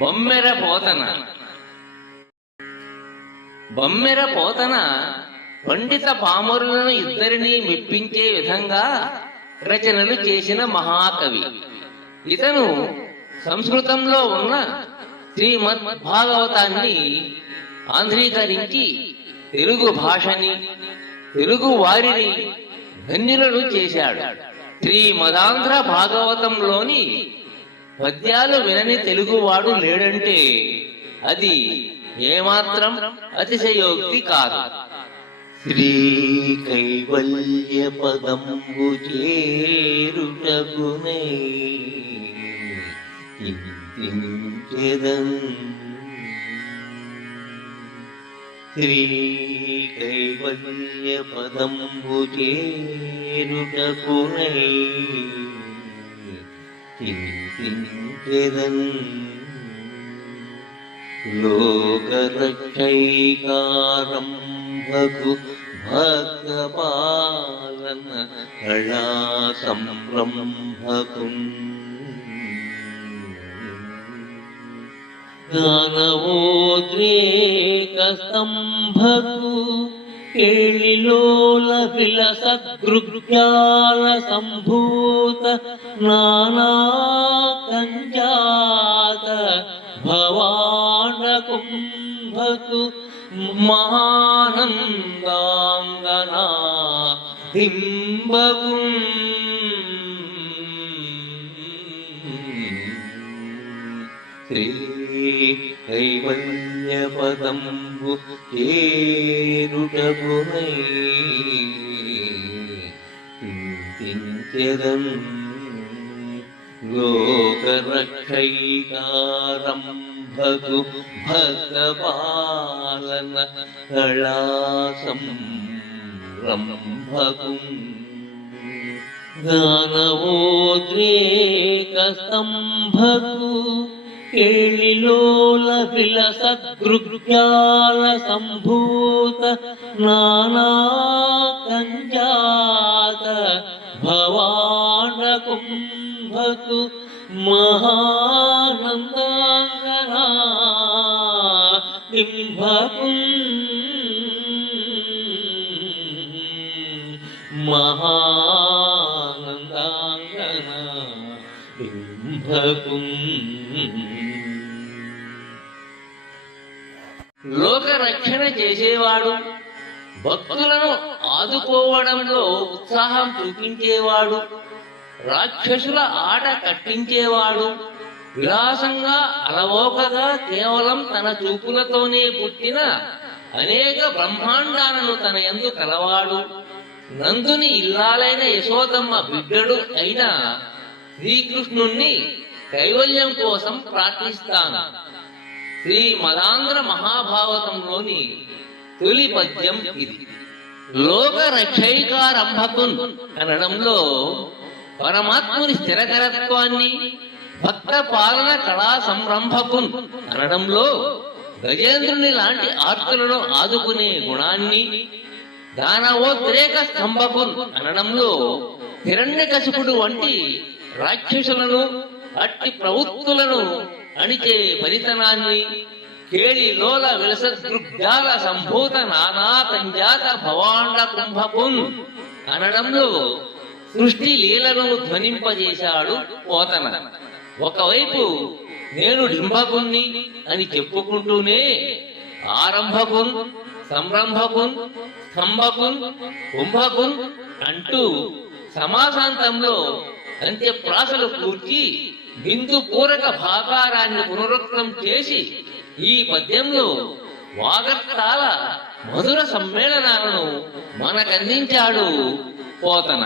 బొమ్మెర పోతన. బొమ్మెర పోతన పండిత పామరులను ఇద్దరినీ మెప్పించే విధంగా రచనలు చేసిన మహాకవి. ఇతను సంస్కృతంలో ఉన్న శ్రీమద్ భాగవతాన్ని ఆంధ్రీకరించి తెలుగు భాషని, తెలుగు వారిని ధన్యులను చేశాడు. శ్రీమదాంధ్ర భాగవతంలోని పద్యాలు వినని తెలుగువాడు లేడంటే అది ఏమాత్రం అతిశయోక్తి కాదు. శ్రీ కైవల్య పదంబు చేరుటకునై ఇంతించెదన్. శ్రీ కైవల్య పదంబు చేరుటకునై ఇంతించెదన్. లోకరక్షైకారంభకు భక్తపాలన కళా సంరంభకున్. జ్ఞానవోద్రేక స్తంభకు కేళిలోల విలసదృగ్జాల సంభూత నానా కంజాత భవాండ కుంభకు మహానందాంగనా హింబకు. శ్రీ కైవల్య పదంబు చేరుటకునై ఇంతించెదన్. లోకరక్షైకారంభకు భక్తపాలన కళా సంరంభకు. జ్ఞానవోద్రేక స్తంభకు కేళిలోల విలసదృగ్జాల సంభూత నానా కంజాత భవాండ కుంభకు మహానందాంగనా బింభకు. మహానందాంగనా బింభకు. లోకరక్షణ చేసేవాడు, భక్తులను ఆదుకోవడంలో ఉత్సాహం చూపించేవాడు, రాక్షసుల ఆట కట్టించేవాడు, విలాసంగా అలవోకగా కేవలం తన చూపులతోనే పుట్టిన అనేక బ్రహ్మాండాలను తన యందు కలవాడు, నందుని ఇల్లాలైన యశోదమ్మ బిడ్డడు అయిన శ్రీకృష్ణుణ్ణి కైవల్యం కోసం ప్రార్థిస్తాను. శ్రీ మదాంధ్ర మహాభారతంలోని తొలి పద్యం ఇది. లోకరక్షైకారంభకున్ అనడంలో పరమాత్ముని స్థిరకరత్వాన్ని, భక్త పాలన కళా సంరంభకున్ అనడంలో గజేంద్రుని లాంటి ఆర్తులను ఆదుకునే గుణాన్ని, దానవోద్రేక స్తంభకున్ అనడంలో హిరణ్యకశిపుడు వంటి రాక్షసులను, అట్టి ప్రవృత్తులను అణిచే పరితనాన్ని, కేళి లోల విలసదృగ్జాల సంభూత నానా కంజాత భవాండ కుంభకున్ అనడంలో సృష్టి లీలను ధ్వనింపజేశాడు పోతన. ఒకవైపు నేను డింభకుణ్ణి అని చెప్పుకుంటూనే ఆరంభకున్, సంరంభకున్, స్తంభకున్, కుంభకున్ అంటూ సమాసాంతంలో అంత్యప్రాసలు కూర్చి బిందు పూరక భాకారాన్ని పునరుక్తం చేసి ఈ పద్యంలో వాగర్తాల మధుర సమ్మేళనాలను మనకందించాడు పోతన.